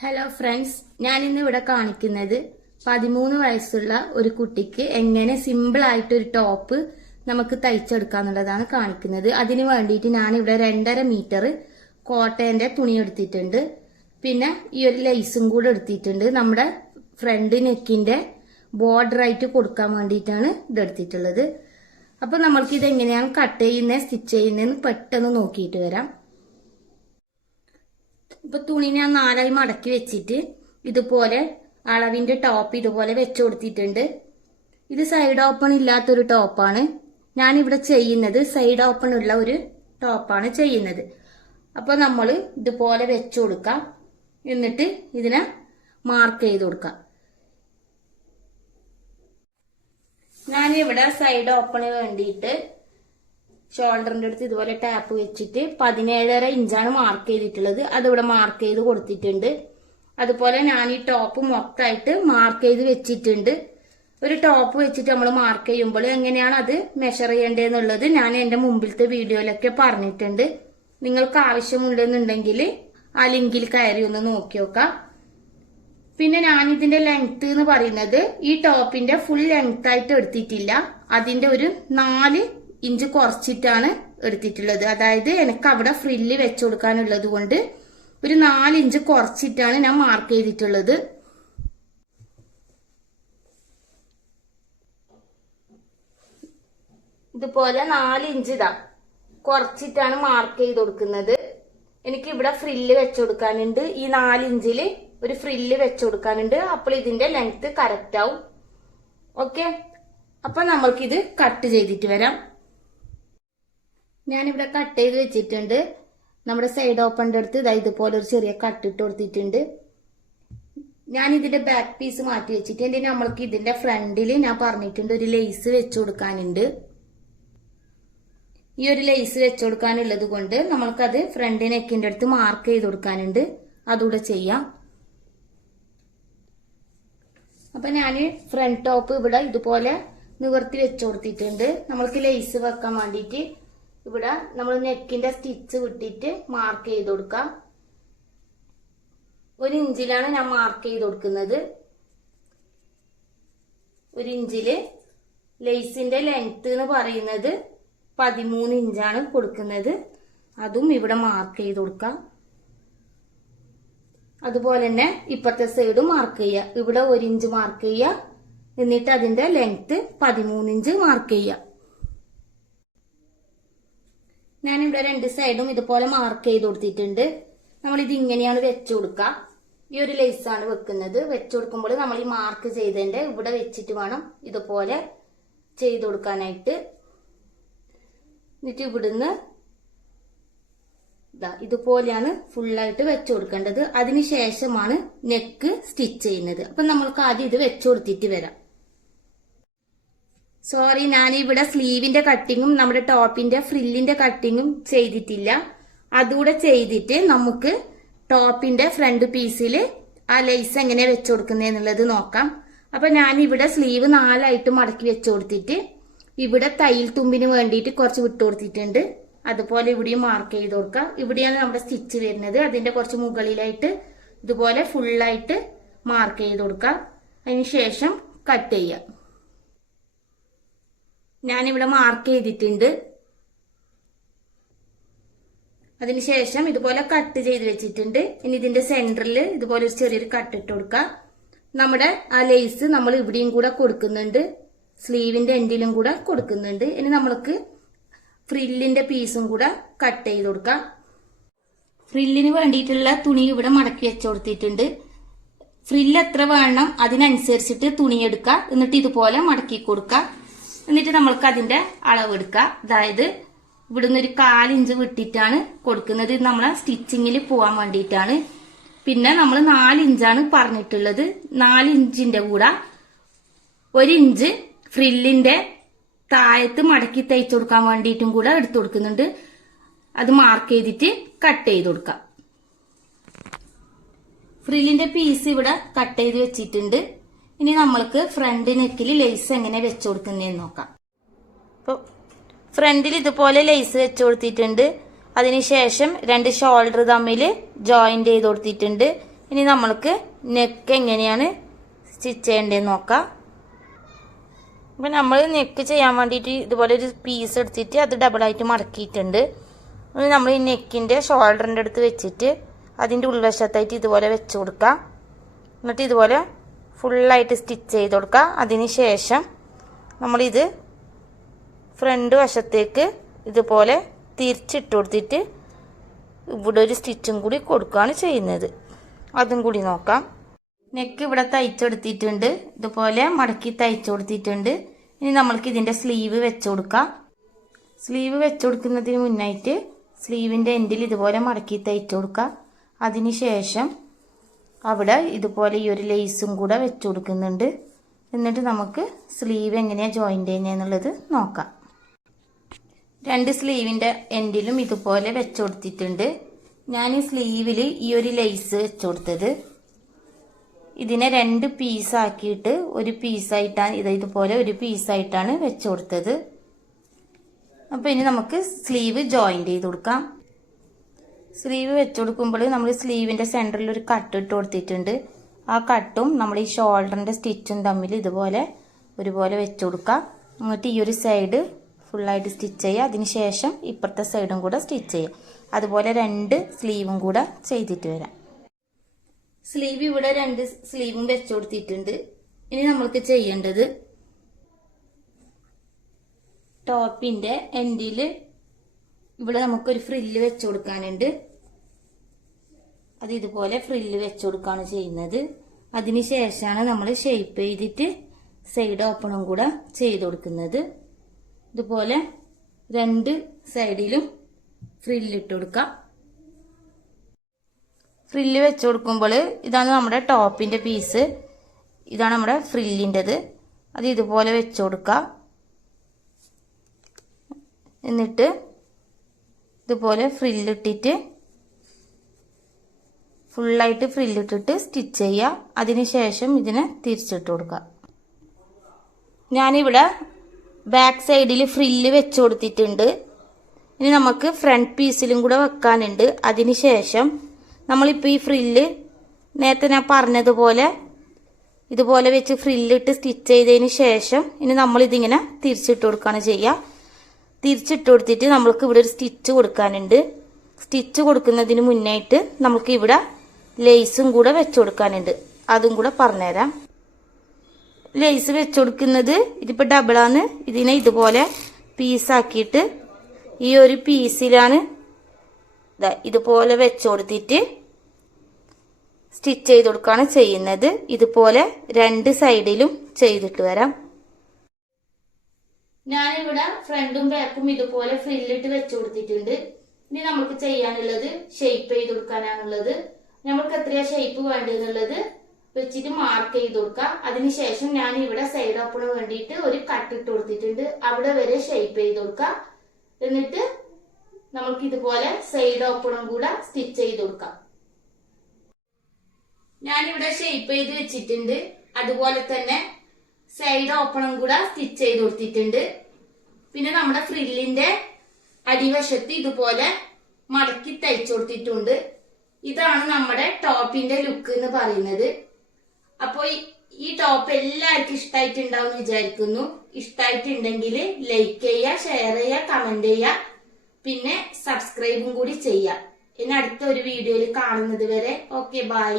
Hello friends, ഞാനിന്ന് ഇവിടെ കാണിക്കുന്നത് 13 വയസ്സുള്ള ഒരു കുട്ടിക്ക് എങ്ങനെ സിമ്പിൾ ആയിട്ട് ഒരു ടോപ്പ് നമുക്ക് തയ്ച്ചെടുക്കാന്നുള്ളതാണ് കാണിക്കുന്നത്. അതിന് വേണ്ടിയിട്ട് ഞാനിവിടെ 2.5 മീറ്റർ കോട്ടന്റെ തുണി എടുത്തിട്ടുണ്ട്. പിന്നെ ഈ ഒരു ലേസും കൂടെ എടുത്തിട്ടുണ്ട്. നമ്മുടെ ഫ്രണ്ട് നെക്കിന്റെ ബോർഡർ ആയിട്ട് കൊടുക്കാൻ വേണ്ടിയിട്ടാണ് ഇത് എടുത്തിട്ടുള്ളത്. അപ്പൊ നമ്മൾക്ക് ഇത് എങ്ങനെയാണ് കട്ട് ചെയ്യുന്നത് സ്റ്റിച്ച് ചെയ്യുന്നതെന്ന് പെട്ടെന്ന് നോക്കിയിട്ട് വരാം. ഇപ്പൊ തുണി ഞാൻ 4ആയി മടക്കി വെച്ചിട്ട് ഇതുപോലെ അളവിന്റെ ടോപ്പ് ഇതുപോലെ വെച്ചു കൊടുത്തിട്ടുണ്ട്. ഇത് സൈഡ് ഓപ്പൺ ഇല്ലാത്തൊരു ടോപ്പാണ്. ഞാനിവിടെ ചെയ്യുന്നത് സൈഡ് ഓപ്പൺ ഉള്ള ഒരു ടോപ്പാണ് ചെയ്യുന്നത്. അപ്പൊ നമ്മൾ ഇതുപോലെ വെച്ചു കൊടുക്കാം. എന്നിട്ട് ഇതിനെ മാർക്ക് ചെയ്ത് കൊടുക്കാം. ഞാനിവിടെ സൈഡ് ഓപ്പണിന് വേണ്ടിയിട്ട് ഷോൾഡറിന്റെ അടുത്ത് ഇതുപോലെ ടാപ്പ് വെച്ചിട്ട് 17.5 ഇഞ്ചാണ് മാർക്ക് ചെയ്തിട്ടുള്ളത്. അതിവിടെ മാർക്ക് ചെയ്ത് കൊടുത്തിട്ടുണ്ട്. അതുപോലെ ഞാൻ ഈ ടോപ്പ് മൊത്തമായിട്ട് മാർക്ക് ചെയ്ത് വെച്ചിട്ടുണ്ട്. ഒരു ടോപ്പ് വെച്ചിട്ട് നമ്മൾ മാർക്ക് ചെയ്യുമ്പോൾ എങ്ങനെയാണ് അത് മെഷർ ചെയ്യേണ്ടതെന്നുള്ളത് ഞാൻ എന്റെ മുമ്പിലത്തെ വീഡിയോയിലൊക്കെ പറഞ്ഞിട്ടുണ്ട്. നിങ്ങൾക്ക് ആവശ്യമുണ്ടെന്നുണ്ടെങ്കിൽ ആ ലിങ്കിൽ കയറി ഒന്ന് നോക്കി നോക്കാം. പിന്നെ ഞാൻ ഇതിന്റെ ലെങ്ത് എന്ന് പറയുന്നത് ഈ ടോപ്പിന്റെ ഫുൾ ലെങ്ത് ആയിട്ട് എടുത്തിട്ടില്ല. അതിന്റെ ഒരു 4 ഇഞ്ച് കുറച്ചിട്ടാണ് എടുത്തിട്ടുള്ളത്. അതായത് എനിക്ക് അവിടെ ഫ്രില്ല് വെച്ചു കൊടുക്കാനുള്ളത് കൊണ്ട് ഒരു 4 ഇഞ്ച് കുറച്ചിട്ടാണ് ഞാൻ മാർക്ക് ചെയ്തിട്ടുള്ളത്. ഇതുപോലെ 4 ഇഞ്ച് ഇതാ കുറച്ചിട്ടാണ് മാർക്ക് ചെയ്ത് കൊടുക്കുന്നത്. എനിക്ക് ഇവിടെ ഫ്രില്ല് വെച്ചു കൊടുക്കാനുണ്ട്. ഈ 4 ഇഞ്ചില് ഒരു ഫ്രില്ല് വെച്ചു കൊടുക്കാനുണ്ട്. അപ്പോൾ ഇതിന്റെ ലെങ്ത് കറക്റ്റ് ആവും. ഓക്കെ, അപ്പൊ നമ്മൾക്കിത് കട്ട് ചെയ്തിട്ട് വരാം. ഞാനിവിടെ കട്ട് ചെയ്ത് വെച്ചിട്ടുണ്ട്. നമ്മുടെ സൈഡ് ഓപ്പണിന്റെ അടുത്ത് ഇതുപോലെ ഒരു ചെറിയ കട്ട് ഇട്ട് കൊടുത്തിട്ടുണ്ട്. ഞാൻ ഇതിന്റെ ബാക്ക് പീസ് മാറ്റി വെച്ചിട്ടുണ്ട്. നമ്മൾക്ക് ഇതിന്റെ ഫ്രണ്ടിൽ ഞാൻ പറഞ്ഞിട്ടുണ്ട് ഒരു ലേസ് വെച്ചു കൊടുക്കാനുണ്ട്. ഈ ഒരു ലേസ് വെച്ചു കൊടുക്കാനുള്ളത് കൊണ്ട് നമ്മൾക്കത് ഫ്രണ്ട് നെക്കിന്റെ അടുത്ത് മാർക്ക് ചെയ്ത് കൊടുക്കാനുണ്ട്. അതുകൂടെ ചെയ്യാം. അപ്പൊ ഞാൻ ഫ്രണ്ട് ടോപ്പ് ഇവിടെ ഇതുപോലെ നിവർത്തി വെച്ചു കൊടുത്തിട്ടുണ്ട്. നമ്മൾക്ക് ലേസ് വെക്കാൻ വേണ്ടിയിട്ട് ഇവിടെ നമ്മൾ നെക്കിന്റെ സ്റ്റിച്ച് വിട്ടിട്ട് മാർക്ക് ചെയ്ത് കൊടുക്കാം. 1 ഇഞ്ചിലാണ് ഞാൻ മാർക്ക് ചെയ്ത് കൊടുക്കുന്നത്. 1 ഇഞ്ചില് ലേസിന്റെ ലെങ്ത് എന്ന് പറയുന്നത് 13 ഇഞ്ചാണ് കൊടുക്കുന്നത്. അതും ഇവിടെ മാർക്ക് ചെയ്ത് കൊടുക്കാം. അതുപോലെ തന്നെ ഇപ്പുറത്തെ സൈഡ് മാർക്ക് ചെയ്യുക. ഇവിടെ 1 ഇഞ്ച് മാർക്ക് ചെയ്യുക. എന്നിട്ട് അതിന്റെ ലെങ്ത് 13 ഇഞ്ച് മാർക്ക് ചെയ്യുക. ഞാനിവിടെ 2 സൈഡും ഇതുപോലെ മാർക്ക് ചെയ്ത് കൊടുത്തിട്ടുണ്ട്. നമ്മൾ ഇത് ഇങ്ങനെയാണ് വെച്ചു കൊടുക്കുക. ഈ ഒരു ലേസാണ് വെക്കുന്നത്. വെച്ചു കൊടുക്കുമ്പോൾ നമ്മൾ ഈ മാർക്ക് ചെയ്തതിന്റെ ഇവിടെ വെച്ചിട്ട് വേണം ഇതുപോലെ ചെയ്ത് കൊടുക്കാനായിട്ട്. എന്നിട്ട് ഇവിടുന്ന് ഇതുപോലെയാണ് ഫുള്ളായിട്ട് വെച്ചു കൊടുക്കേണ്ടത്. അതിനുശേഷമാണ് നെക്ക് സ്റ്റിച്ച് ചെയ്യുന്നത്. അപ്പൊ നമ്മൾക്ക് ആദ്യം ഇത് വെച്ചു കൊടുത്തിട്ട് വരാം. സോറി, ഞാനിവിടെ സ്ലീവിന്റെ കട്ടിങ്ങും നമ്മുടെ ടോപ്പിന്റെ ഫ്രില്ലിന്റെ കട്ടിങ്ങും ചെയ്തിട്ടില്ല. അതുകൂടെ ചെയ്തിട്ട് നമുക്ക് ടോപ്പിന്റെ ഫ്രണ്ട് പീസിൽ ആ ലേസ് എങ്ങനെ വെച്ചു കൊടുക്കുന്നതെന്നുള്ളത് നോക്കാം. അപ്പൊ ഞാൻ ഇവിടെ സ്ലീവ് 4ആയിട്ട് മടക്കി വെച്ചു കൊടുത്തിട്ട് ഇവിടെ തയ്യൽ തുമ്പിന് വേണ്ടിയിട്ട് കുറച്ച് വിട്ടു കൊടുത്തിട്ടുണ്ട്. അതുപോലെ ഇവിടെയും മാർക്ക് ചെയ്ത് കൊടുക്കാം. ഇവിടെയാണ് നമ്മുടെ സ്റ്റിച്ച് വരുന്നത്. അതിന്റെ കുറച്ച് മുകളിലായിട്ട് ഇതുപോലെ ഫുള്ളായിട്ട് മാർക്ക് ചെയ്ത് കൊടുക്കാം. അതിനുശേഷം കട്ട് ചെയ്യാം. ഞാനിവിടെ മാർക്ക് ചെയ്തിട്ടുണ്ട്. അതിനുശേഷം ഇതുപോലെ കട്ട് ചെയ്ത് വെച്ചിട്ടുണ്ട്. ഇനി ഇതിന്റെ സെന്ററിൽ ഇതുപോലെ ഒരു ചെറിയൊരു കട്ട് ഇട്ട് കൊടുക്കാം. നമ്മുടെ ആ ലേസ് നമ്മൾ ഇവിടെയും കൂടെ കൊടുക്കുന്നുണ്ട്. സ്ലീവിന്റെ എൻഡിലും കൂടെ കൊടുക്കുന്നുണ്ട്. ഇനി നമ്മൾക്ക് ഫ്രില്ലിന്റെ പീസും കൂടെ കട്ട് ചെയ്ത് കൊടുക്കാം. ഫ്രില്ലിന് വേണ്ടിയിട്ടുള്ള തുണി ഇവിടെ മടക്കി വെച്ചു കൊടുത്തിട്ടുണ്ട്. ഫ്രില്ല് എത്ര വേണം അതിനനുസരിച്ചിട്ട് തുണി എടുക്കുക. എന്നിട്ട് ഇതുപോലെ മടക്കി കൊടുക്കുക. എന്നിട്ട് നമ്മൾക്ക് അതിന്റെ അളവെടുക്കുക. അതായത് ഇവിടുന്ന് ഒരു 4 ഇഞ്ച് വിട്ടിട്ടാണ് കൊടുക്കുന്നത്. ഇത് നമ്മളെ സ്റ്റിച്ചിങ്ങിൽ പോവാൻ വേണ്ടിയിട്ടാണ്. പിന്നെ നമ്മൾ 4 ഇഞ്ചാണ് പറഞ്ഞിട്ടുള്ളത്. 4 ഇഞ്ചിന്റെ കൂടെ 1 ഇഞ്ച് ഫ്രില്ലിന്റെ താഴത്ത് മടക്കി തയ്ച്ചു കൊടുക്കാൻ വേണ്ടിയിട്ടും കൂടെ എടുത്തു കൊടുക്കുന്നുണ്ട്. അത് മാർക്ക് ചെയ്തിട്ട് കട്ട് ചെയ്ത് കൊടുക്കാം. ഫ്രില്ലിന്റെ പീസ് ഇവിടെ കട്ട് ചെയ്ത് വെച്ചിട്ടുണ്ട്. ഇനി നമ്മൾക്ക് ഫ്രണ്ട് നെക്കിൽ ലേസ് എങ്ങനെ വെച്ചു കൊടുക്കുന്നതെന്ന് നോക്കാം. അപ്പൊ ഫ്രണ്ടിൽ ഇതുപോലെ ലേസ് വെച്ചു കൊടുത്തിട്ടുണ്ട്. അതിനുശേഷം 2 ഷോൾഡർ തമ്മിൽ ജോയിന്റ് ചെയ്ത് കൊടുത്തിട്ടുണ്ട്. ഇനി നമ്മൾക്ക് നെക്ക് എങ്ങനെയാണ് സ്റ്റിച്ച് ചെയ്യേണ്ടതെന്ന് നോക്കാം. അപ്പം നമ്മൾ നെക്ക് ചെയ്യാൻ വേണ്ടിയിട്ട് ഇതുപോലെ ഒരു പീസ് എടുത്തിട്ട് അത് ഡബിളായിട്ട് മടക്കിയിട്ടുണ്ട്. നമ്മൾ ഈ നെക്കിൻ്റെ ഷോൾഡറിൻ്റെ അടുത്ത് വെച്ചിട്ട് അതിൻ്റെ ഉൾവശത്തായിട്ട് ഇതുപോലെ വെച്ച് കൊടുക്കുക. എന്നിട്ട് ഇതുപോലെ ഫുള്ളായിട്ട് സ്റ്റിച്ച് ചെയ്ത് കൊടുക്കുക. അതിന് ശേഷം നമ്മളിത് ഫ്രണ്ട് വശത്തേക്ക് ഇതുപോലെ തിരിച്ചിട്ട് കൊടുത്തിട്ട് ഇവിടെ ഒരു സ്റ്റിച്ചും കൂടി കൊടുക്കുകയാണ് ചെയ്യുന്നത്. അതും കൂടി നോക്കാം. നെക്ക് ഇവിടെ തയ്ച്ചെടുത്തിട്ടുണ്ട്. ഇതുപോലെ മടക്കി തയ്ച്ചു കൊടുത്തിട്ടുണ്ട്. ഇനി നമ്മൾക്ക് ഇതിൻ്റെ സ്ലീവ് വെച്ച് കൊടുക്കാം. സ്ലീവ് വെച്ച് കൊടുക്കുന്നതിന് മുന്നായിട്ട് സ്ലീവിൻ്റെ എൻഡിൽ ഇതുപോലെ മടക്കി തയ്ച്ചു കൊടുക്കുക. അതിന് ശേഷം അവിടെ ഇതുപോലെ ഈ ഒരു ലേസും കൂടെ വെച്ച് കൊടുക്കുന്നുണ്ട്. എന്നിട്ട് നമുക്ക് സ്ലീവ് എങ്ങനെയാണ് ജോയിൻ്റ് ചെയ്യുന്നതെന്നുള്ളത് നോക്കാം. രണ്ട് സ്ലീവിൻ്റെ എൻഡിലും ഇതുപോലെ വെച്ച് കൊടുത്തിട്ടുണ്ട്. ഞാൻ ഈ സ്ലീവിൽ ഈ ഒരു ലേസ് വെച്ച് കൊടുത്തത് ഇതിനെ 2 പീസാക്കിയിട്ട് ഒരു പീസായിട്ടാണ് ഇതുപോലെ ഒരു പീസായിട്ടാണ് വെച്ച് കൊടുത്തത്. അപ്പോൾ ഇനി നമുക്ക് സ്ലീവ് ജോയിൻ്റ് ചെയ്ത് കൊടുക്കാം. സ്ലീവ് വെച്ച് കൊടുക്കുമ്പോൾ നമ്മൾ സ്ലീവിൻ്റെ സെൻറ്ററിൽ ഒരു കട്ട് ഇട്ട് കൊടുത്തിട്ടുണ്ട്. ആ കട്ടും നമ്മൾ ഈ ഷോൾഡറിൻ്റെ സ്റ്റിച്ചും തമ്മിൽ ഇതുപോലെ ഒരുപോലെ വെച്ച് കൊടുക്കുക. എന്നിട്ട് ഈ ഒരു സൈഡ് ഫുള്ളായിട്ട് സ്റ്റിച്ച് ചെയ്യുക. അതിന് ശേഷം ഇപ്പുറത്തെ സൈഡും കൂടെ സ്റ്റിച്ച് ചെയ്യുക. അതുപോലെ 2 സ്ലീവും കൂടെ ചെയ്തിട്ട് വരാം. സ്ലീവ് ഇവിടെ 2 സ്ലീവും വെച്ച് കൊടുത്തിട്ടുണ്ട്. ഇനി നമ്മൾക്ക് ചെയ്യേണ്ടത് ടോപ്പിന്റെ എൻഡിൽ ഇവിടെ നമുക്കൊരു ഫ്രില്ല് വെച്ച് കൊടുക്കാനുണ്ട്. അത് ഇതുപോലെ ഫ്രില്ല് വെച്ച് കൊടുക്കുകയാണ് ചെയ്യുന്നത്. അതിന് ശേഷമാണ് നമ്മൾ ഷേപ്പ് ചെയ്തിട്ട് സൈഡ് ഓപ്പണും കൂടെ ചെയ്ത് കൊടുക്കുന്നത്. ഇതുപോലെ 2 സൈഡിലും ഫ്രില്ലിട്ട് കൊടുക്കാം. ഫ്രില്ല് വെച്ച് കൊടുക്കുമ്പോൾ ഇതാണ് നമ്മുടെ ടോപ്പിന്റെ പീസ്, ഇതാണ് നമ്മുടെ ഫ്രില്ലിൻ്റെത്. അത് ഇതുപോലെ വെച്ച് കൊടുക്കുക. എന്നിട്ട് ഇതുപോലെ ഫ്രില്ലിട്ടിട്ട് ഫുള്ളായിട്ട് ഫ്രില്ലിട്ടിട്ട് സ്റ്റിച്ച് ചെയ്യുക. അതിനുശേഷം ഇതിനെ തിരിച്ചിട്ട് കൊടുക്കുക. ഞാനിവിടെ ബാക്ക് സൈഡിൽ ഫ്രില്ല് വെച്ച് കൊടുത്തിട്ടുണ്ട്. ഇനി നമുക്ക് ഫ്രണ്ട് പീസിലും കൂടെ വെക്കാനുണ്ട്. അതിനുശേഷം നമ്മളിപ്പോൾ ഈ ഫ്രില്ല് നേരത്തെ ഞാൻ പറഞ്ഞതുപോലെ ഇതുപോലെ വെച്ച് ഫ്രില്ലിട്ട് സ്റ്റിച്ച് ചെയ്തതിന് ശേഷം ഇനി നമ്മളിതിങ്ങനെ തിരിച്ചിട്ട് കൊടുക്കുകയാണ് ചെയ്യുക. തിരിച്ചിട്ട് കൊടുത്തിട്ട് നമ്മൾക്ക് ഇവിടെ ഒരു സ്റ്റിച്ച് കൊടുക്കാനുണ്ട്. സ്റ്റിച്ച് കൊടുക്കുന്നതിന് മുന്നായിട്ട് നമുക്ക് ഇവിടെ ലേസും കൂടെ വെച്ച് കൊടുക്കാനുണ്ട്. അതും കൂടെ പറഞ്ഞുതരാം. ലേസ് വെച്ച് കൊടുക്കുന്നത് ഇതിപ്പോൾ ഡബിളാണ്. ഇതിനെ ഇതുപോലെ പീസാക്കിയിട്ട് ഈ ഒരു പീസിലാണ് ഇതുപോലെ വെച്ച് കൊടുത്തിട്ട് സ്റ്റിച്ച് ചെയ്ത് കൊടുക്കുകയാണ് ചെയ്യുന്നത്. ഇതുപോലെ 2 സൈഡിലും ചെയ്തിട്ട് വരാം. ഞാനിവിടെ ഫ്രണ്ടും ബാക്കും ഇതുപോലെ ഫ്രില്ലിട്ട് വെച്ച് കൊടുത്തിട്ടുണ്ട്. ഇനി നമുക്ക് ചെയ്യാനുള്ളത് ഷേപ്പ് ചെയ്ത് കൊടുക്കാനാണുള്ളത്. നമുക്ക് എത്രയാ ഷേപ്പ് വേണ്ടതെന്നുള്ളത് വെച്ചിട്ട് മാർക്ക് ചെയ്ത് കൊടുക്കാം. അതിനുശേഷം ഞാൻ ഇവിടെ സൈഡ് ഓപ്പണ് വേണ്ടിയിട്ട് ഒരു കട്ട് ഇട്ട് കൊടുത്തിട്ടുണ്ട്. അവിടെ വരെ ഷേപ്പ് ചെയ്ത് കൊടുക്കാം. എന്നിട്ട് നമുക്ക് ഇതുപോലെ സൈഡ് ഓപ്പണും കൂടെ സ്റ്റിച്ച് ചെയ്ത് കൊടുക്കാം. ഞാനിവിടെ ഷേപ്പ് ചെയ്ത് വെച്ചിട്ടുണ്ട്. അതുപോലെ തന്നെ സൈഡ് ഓപ്പണും കൂടെ സ്റ്റിച്ച് ചെയ്ത് കൊടുത്തിട്ടുണ്ട്. പിന്നെ നമ്മുടെ ഫ്രില്ലിന്റെ അടിവശത്ത് ഇതുപോലെ മടക്കി തയ്ച്ചു കൊടുത്തിട്ടുണ്ട്. ഇതാണ് നമ്മുടെ ടോപ്പിന്റെ ലുക്ക് എന്ന് പറയുന്നത്. അപ്പൊ ഈ ടോപ്പ് എല്ലാവർക്കും ഇഷ്ടമായിട്ടുണ്ടാവും എന്ന് വിചാരിക്കുന്നു. ഇഷ്ടമായിട്ടുണ്ടെങ്കിൽ ലൈക്ക് ചെയ്യുക, ഷെയർ ചെയ്യുക, കമന്റ് ചെയ്യുക, പിന്നെ സബ്സ്ക്രൈബും കൂടി ചെയ്യുക. ഇനി അടുത്ത ഒരു വീഡിയോയിൽ കാണുന്നത് വരെ ഓക്കെ, ബൈ.